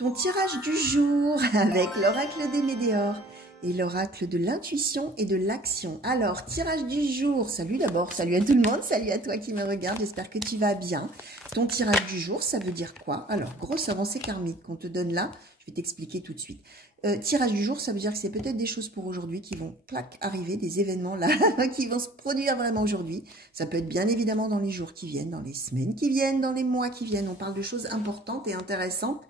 Ton tirage du jour avec l'oracle des Médéors et l'oracle de l'intuition et de l'action. Alors, tirage du jour. Salut d'abord, salut à tout le monde, salut à toi qui me regarde, j'espère que tu vas bien. Ton tirage du jour, ça veut dire quoi? Alors, grosse avancée karmique qu'on te donne là, je vais t'expliquer tout de suite. Tirage du jour, ça veut dire que c'est peut-être des choses pour aujourd'hui qui vont, clac, arriver, des événements là, qui vont se produire vraiment aujourd'hui. Ça peut être bien évidemment dans les jours qui viennent, dans les semaines qui viennent, dans les mois qui viennent. On parle de choses importantes et intéressantes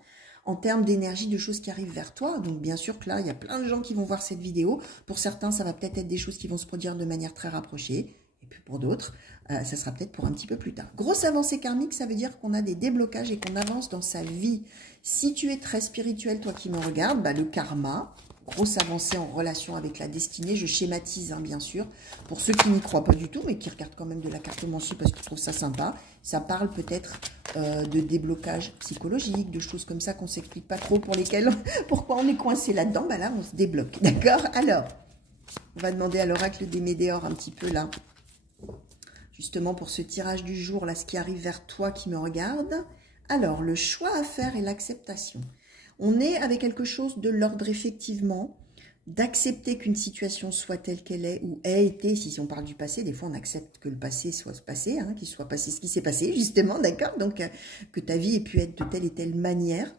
en termes d'énergie, de choses qui arrivent vers toi. Donc bien sûr que là, il y a plein de gens qui vont voir cette vidéo. Pour certains, ça va peut-être être des choses qui vont se produire de manière très rapprochée. Et puis pour d'autres, ça sera peut-être pour un petit peu plus tard. Grosse avancée karmique, ça veut dire qu'on a des déblocages et qu'on avance dans sa vie. Si tu es très spirituel, toi qui me regardes, le karma, grosse avancée en relation avec la destinée. Je schématise, bien sûr. Pour ceux qui n'y croient pas du tout, mais qui regardent quand même de la cartomancie parce qu'ils trouvent ça sympa, ça parle peut-être de déblocage psychologique, de choses comme ça qu'on ne s'explique pas trop, pour lesquelles, pourquoi on est coincé là-dedans. Là, on se débloque, d'accord? Alors, on va demander à l'oracle des Médéors un petit peu là, justement pour ce tirage du jour, là, ce qui arrive vers toi qui me regarde. Alors, le choix à faire et l'acceptation. On est avec quelque chose de l'ordre, effectivement, d'accepter qu'une situation soit telle qu'elle est ou ait été. Si on parle du passé, des fois on accepte que le passé soit passé, qu'il soit passé ce qui s'est passé, justement, d'accord? Donc, que ta vie ait pu être de telle et telle manière.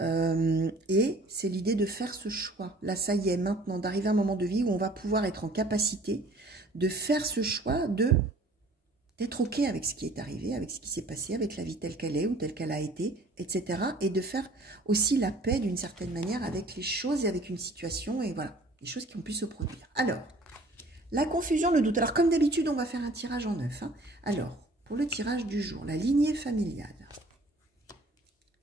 Et c'est l'idée de faire ce choix. Là, ça y est, maintenant, d'arriver à un moment de vie où on va pouvoir être en capacité de faire ce choix d'être OK avec ce qui est arrivé, avec ce qui s'est passé, avec la vie telle qu'elle est ou telle qu'elle a été, etc. Et de faire aussi la paix d'une certaine manière avec les choses et avec une situation, et voilà, les choses qui ont pu se produire. Alors, la confusion, le doute. Alors, comme d'habitude, on va faire un tirage en 9. Alors, pour le tirage du jour, la lignée familiale.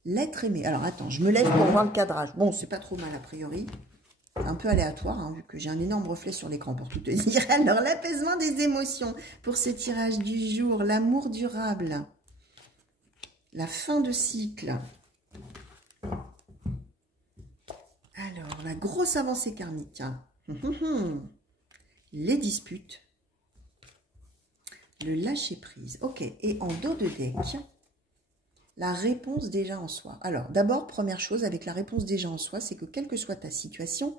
L'être aimé. Alors, attends, je me lève pour voir le cadrage. Bon, c'est pas trop mal a priori. C'est un peu aléatoire, vu que j'ai un énorme reflet sur l'écran pour tout te dire. Alors, l'apaisement des émotions pour ce tirage du jour, l'amour durable, la fin de cycle. Alors, la grosse avancée karmique, les disputes, le lâcher-prise. Ok, et en dos de deck, la réponse déjà en soi. Alors, d'abord, première chose, avec la réponse déjà en soi, c'est que quelle que soit ta situation,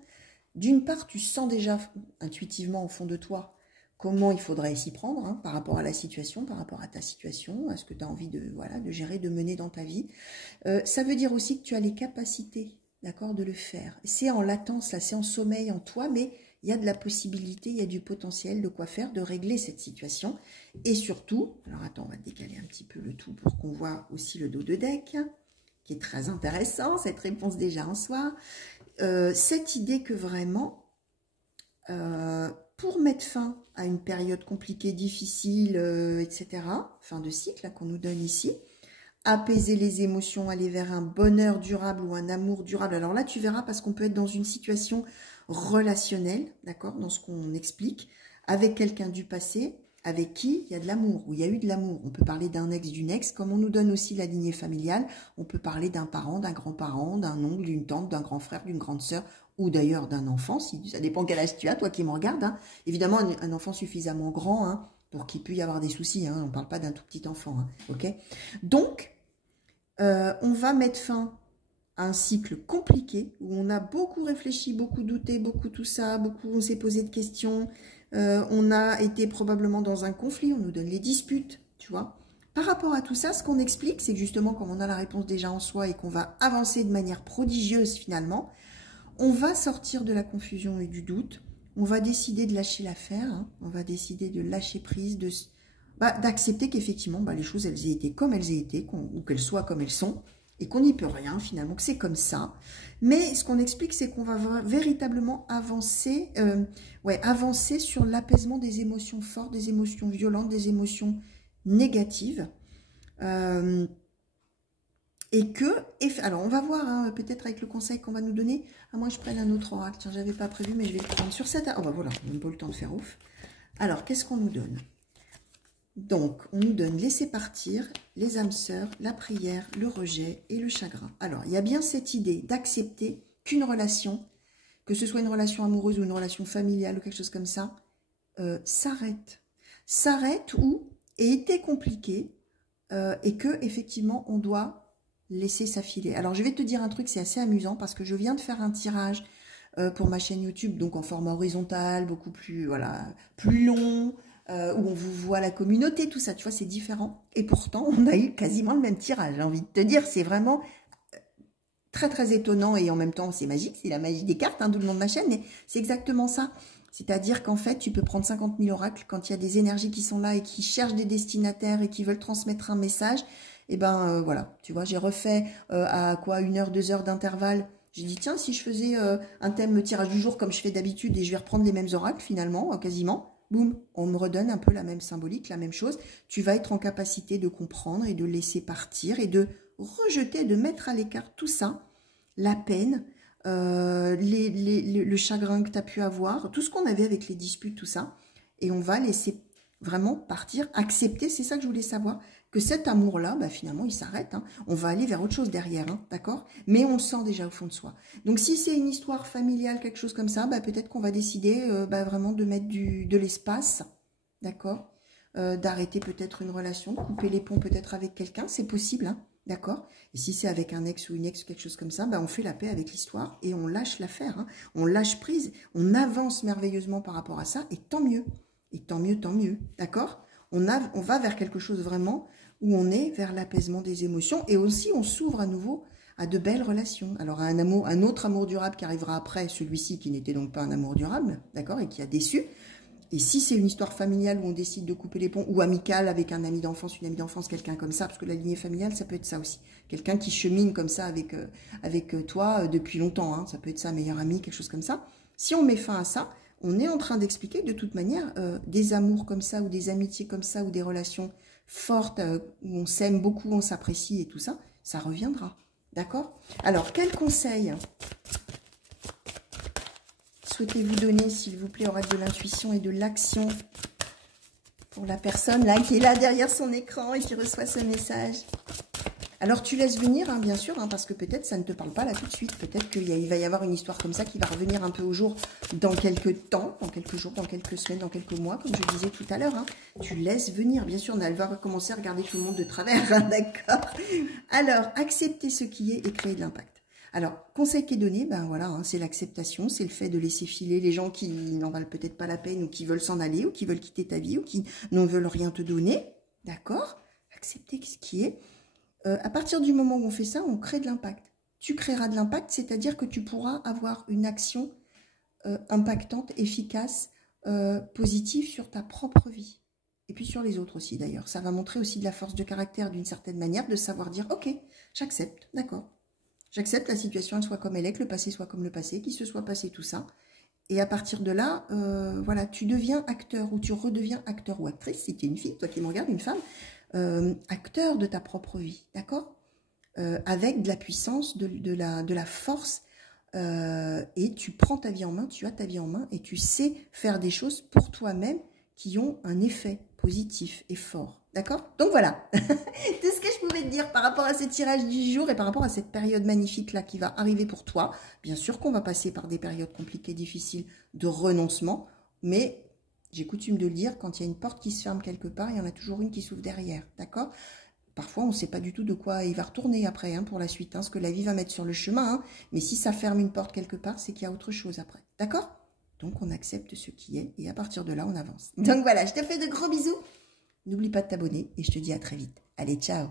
d'une part, tu sens déjà intuitivement au fond de toi comment il faudrait s'y prendre par rapport à la situation, par rapport à ta situation, à ce que tu as envie de gérer, de mener dans ta vie. Ça veut dire aussi que tu as les capacités, d'accord, de le faire. C'est en latence, là, c'est en sommeil en toi, mais il y a de la possibilité, il y a du potentiel de quoi faire, de régler cette situation. Et surtout, alors attends, on va décaler un petit peu le tout pour qu'on voit aussi le dos de deck, qui est très intéressant, cette réponse déjà en soi. Cette idée que vraiment, pour mettre fin à une période compliquée, difficile, etc., fin de cycle qu'on nous donne ici, apaiser les émotions, aller vers un bonheur durable ou un amour durable. Alors là, tu verras, parce qu'on peut être dans une situation relationnelle, d'accord, dans ce qu'on explique, avec quelqu'un du passé, avec qui il y a de l'amour, ou il y a eu de l'amour. On peut parler d'un ex, d'une ex, comme on nous donne aussi la lignée familiale, on peut parler d'un parent, d'un grand-parent, d'un oncle, d'une tante, d'un grand frère, d'une grande sœur, ou d'ailleurs d'un enfant, si ça dépend quel âge tu as, toi qui me regardes. Évidemment, un enfant suffisamment grand, pour qu'il puisse y avoir des soucis, on ne parle pas d'un tout petit enfant, ok? Donc, on va mettre fin à un cycle compliqué, où on a beaucoup réfléchi, beaucoup douté, beaucoup tout ça, beaucoup on s'est posé de questions, on a été probablement dans un conflit, on nous donne les disputes, tu vois. Par rapport à tout ça, ce qu'on explique, c'est que justement, comme on a la réponse déjà en soi et qu'on va avancer de manière prodigieuse finalement, on va sortir de la confusion et du doute, on va décider de lâcher l'affaire, on va décider de lâcher prise, d'accepter qu'effectivement, les choses, elles aient été comme elles aient été, ou qu'elles soient comme elles sont, et qu'on n'y peut rien finalement, que c'est comme ça. Mais ce qu'on explique, c'est qu'on va véritablement avancer, avancer sur l'apaisement des émotions fortes, des émotions violentes, des émotions négatives. Et que, alors on va voir, peut-être avec le conseil qu'on va nous donner, à moins que je prenne un autre oracle, tiens, j'avais pas prévu, mais je vais le prendre sur cette, voilà, on n'a pas le temps de faire ouf. Alors, qu'est-ce qu'on nous donne? Donc, on nous donne laisser partir, les âmes sœurs, la prière, le rejet et le chagrin. Alors, il y a bien cette idée d'accepter qu'une relation, que ce soit une relation amoureuse ou une relation familiale ou quelque chose comme ça, s'arrête. S'arrête ou ait été compliqué et que effectivement on doit laisser s'affiler. Alors, je vais te dire un truc, c'est assez amusant parce que je viens de faire un tirage pour ma chaîne YouTube, donc en format horizontal, beaucoup plus, voilà, plus long, où on vous voit la communauté, tout ça, tu vois, c'est différent. Et pourtant, on a eu quasiment le même tirage, j'ai envie de te dire, c'est vraiment très, très étonnant et en même temps, c'est magique, c'est la magie des cartes, hein, d'où le nom de ma chaîne, mais c'est exactement ça. C'est-à-dire qu'en fait, tu peux prendre 50 000 oracles quand il y a des énergies qui sont là et qui cherchent des destinataires et qui veulent transmettre un message. Et ben voilà, tu vois, j'ai refait à quoi 1 heure, 2 heures d'intervalle. J'ai dit, tiens, si je faisais un thème tirage du jour comme je fais d'habitude et je vais reprendre les mêmes oracles finalement, quasiment, boum, on me redonne un peu la même symbolique, la même chose. Tu vas être en capacité de comprendre et de laisser partir et de rejeter, de mettre à l'écart tout ça, la peine, le chagrin que tu as pu avoir, tout ce qu'on avait avec les disputes, tout ça. Et on va laisser vraiment partir, accepter, c'est ça que je voulais savoir, que cet amour-là, bah, finalement, il s'arrête. Hein. On va aller vers autre chose derrière, hein, d'accord? Mais on le sent déjà au fond de soi. Donc, si c'est une histoire familiale, quelque chose comme ça, bah, peut-être qu'on va décider vraiment de mettre de l'espace, d'accord? D'arrêter peut-être une relation, de couper les ponts peut-être avec quelqu'un, c'est possible, hein, d'accord? Et si c'est avec un ex ou une ex, quelque chose comme ça, bah, on fait la paix avec l'histoire et on lâche l'affaire, hein. On lâche prise, on avance merveilleusement par rapport à ça, et tant mieux. Et tant mieux, d'accord? On va vers quelque chose vraiment où on est vers l'apaisement des émotions et aussi on s'ouvre à nouveau à de belles relations. Alors à un autre amour durable qui arrivera après celui-ci qui n'était donc pas un amour durable, d'accord, et qui a déçu. Et si c'est une histoire familiale où on décide de couper les ponts, ou amicale avec un ami d'enfance, une amie d'enfance, quelqu'un comme ça, parce que la lignée familiale, ça peut être ça aussi. Quelqu'un qui chemine comme ça avec toi depuis longtemps, hein, ça peut être sa meilleure amie, quelque chose comme ça. Si on met fin à ça, on est en train d'expliquer que de toute manière, des amours comme ça, ou des amitiés comme ça, ou des relations fortes, où on s'aime beaucoup, on s'apprécie et tout ça, ça reviendra. D'accord? Alors, quel conseil souhaitez-vous donner, s'il vous plaît, oracle de l'intuition et de l'action pour la personne là qui est là derrière son écran et qui reçoit ce message? Alors, tu laisses venir, hein, bien sûr, hein, parce que peut-être ça ne te parle pas là tout de suite. Peut-être qu'il va y avoir une histoire comme ça qui va revenir un peu au jour dans quelques temps, dans quelques jours, dans quelques semaines, dans quelques mois, comme je disais tout à l'heure. Hein. Tu laisses venir. Bien sûr, elle va recommencer à regarder tout le monde de travers, hein, d'accord? Alors, accepter ce qui est et créer de l'impact. Alors, conseil qui est donné, ben voilà, hein, c'est l'acceptation, c'est le fait de laisser filer les gens qui n'en valent peut-être pas la peine ou qui veulent s'en aller ou qui veulent quitter ta vie ou qui ne veulent rien te donner, d'accord? Accepter ce qui est. À partir du moment où on fait ça, on crée de l'impact. Tu créeras de l'impact, c'est-à-dire que tu pourras avoir une action impactante, efficace, positive sur ta propre vie. Et puis sur les autres aussi d'ailleurs. Ça va montrer aussi de la force de caractère d'une certaine manière, de savoir dire, ok, j'accepte, d'accord. J'accepte la situation, elle soit comme elle est, que le passé soit comme le passé, qu'il se soit passé tout ça. Et à partir de là, voilà, tu deviens acteur ou tu redeviens acteur ou actrice, si tu es une fille, toi qui me regardes, une femme, acteur de ta propre vie, d'accord, avec de la puissance, de la force, et tu prends ta vie en main, tu as ta vie en main, et tu sais faire des choses pour toi-même qui ont un effet positif et fort, d'accord? Donc voilà, tout ce que je pouvais te dire par rapport à ce tirage du jour et par rapport à cette période magnifique-là qui va arriver pour toi. Bien sûr qu'on va passer par des périodes compliquées, difficiles, de renoncement, mais j'ai coutume de le dire, quand il y a une porte qui se ferme quelque part, il y en a toujours une qui s'ouvre derrière, d'accord? Parfois, on ne sait pas du tout de quoi il va retourner après, hein, pour la suite, hein, ce que la vie va mettre sur le chemin. Hein, mais si ça ferme une porte quelque part, c'est qu'il y a autre chose après, d'accord? Donc, on accepte ce qui est et à partir de là, on avance. Donc voilà, je te fais de gros bisous. N'oublie pas de t'abonner et je te dis à très vite. Allez, ciao!